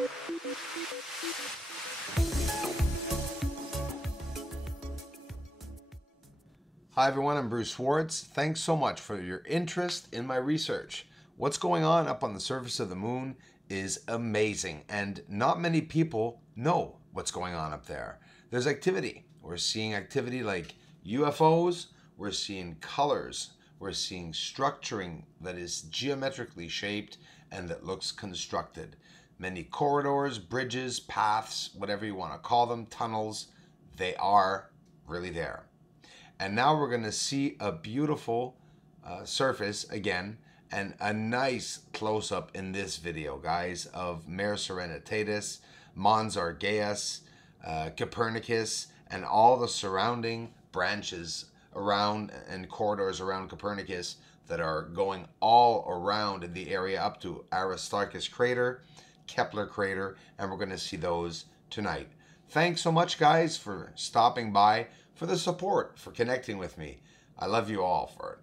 Hi everyone, I'm Bruce Swartz. Thanks so much for your interest in my research. What's going on up on the surface of the moon is amazing, and not many people know what's going on up there. There's activity. We're seeing activity like UFOs, we're seeing colors, we're seeing structuring that is geometrically shaped and that looks constructed. Many corridors, bridges, paths, whatever you want to call them, tunnels, they are really there. And now we're going to see a beautiful surface again, and a nice close-up in this video, guys, of Mare Serenitatis, Mons Argaeus, Copernicus, and all the surrounding branches around and corridors around Copernicus that are going all around in the area up to Aristarchus crater, Kepler crater, and we're going to see those tonight. Thanks so much, guys, for stopping by, for the support, for connecting with me. I love you all for it.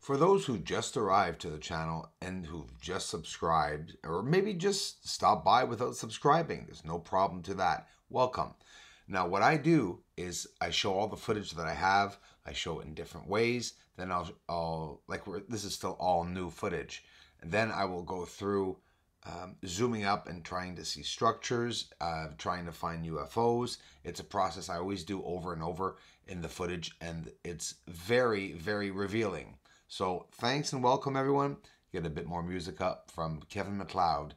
For those who just arrived to the channel and who've just subscribed, or maybe just stopped by without subscribing, there's no problem to that. Welcome. Now, what I do is I show all the footage that I have. I show it in different ways. Then I'll this is still all new footage. And then I will go through zooming up and trying to see structures, trying to find UFOs. It's a process I always do over and over in the footage, and it's very, very revealing. So thanks and welcome, everyone. Get a bit more music up from Kevin MacLeod.